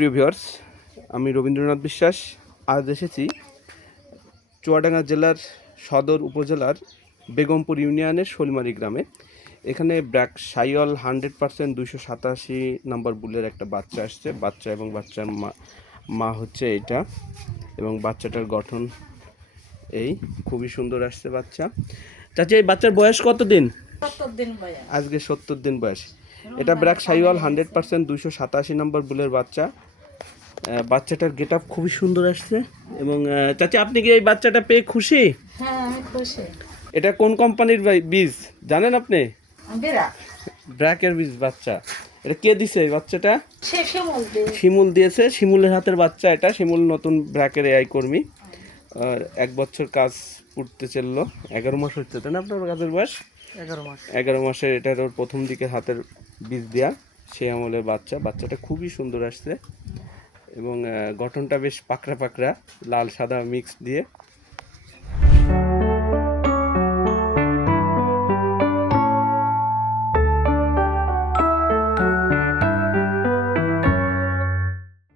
প্রিয় ভিউয়ার্স, আমি রবীন্দ্রনাথ বিশ্বাস। আজ এসেছি চুয়াডাঙ্গা জেলার সদর উপজেলার বেগমপুর ইউনিয়নের শোলমারি গ্রামে। এখানে ব্র্যাক সাইওয়াল 100% 287 নম্বর বুলের একটা বাচ্চা আসছে। বাচ্চা এবং বাচ্চার মা হচ্ছে এটা, এবং বাচ্চাটার গঠন এই খুবই সুন্দর আসছে বাচ্চা। চাচি, এই বাচ্চার বয়স কত দিন? 70 দিন বয়স। আজকে 70 দিন বয়স। এটা ব্র্যাক সাইওয়াল 100% 287 নম্বর বুলের বাচ্চা। বাচ্চাটার গেট আপ খুবই সুন্দর আসছে। এবং চাচা, আপনি কি এই বাচ্চাটা পেয়ে খুশি? হ্যাঁ, আমি খুশি। এটা কোন কোম্পানির বীজ জানেন আপনি? বিরাট ব্র্যাকের বীজ বাচ্চা। এটা কে দিছে এই বাচ্চাটা? সে শিমুল দিয়ে। শিমুল দিয়েছে। শিমুলের হাতের বাচ্চা এটা। শিমুল নতুন ব্র্যাকের এআই কর্মী। আর 1 বছর কাজ করতে চললো। 11 মাস হচ্ছে, তাই না আপনার কাজের বয়স? 11 মাসের এটার ওর প্রথম দিকে হাতের বীজ দেওয়া সেই আমলের বাচ্চা। বাচ্চাটা খুবই সুন্দর আসছে এবং গঠনটা বেশ পাকড়া পাকড়া, লাল সাদা মিক্স দিয়ে।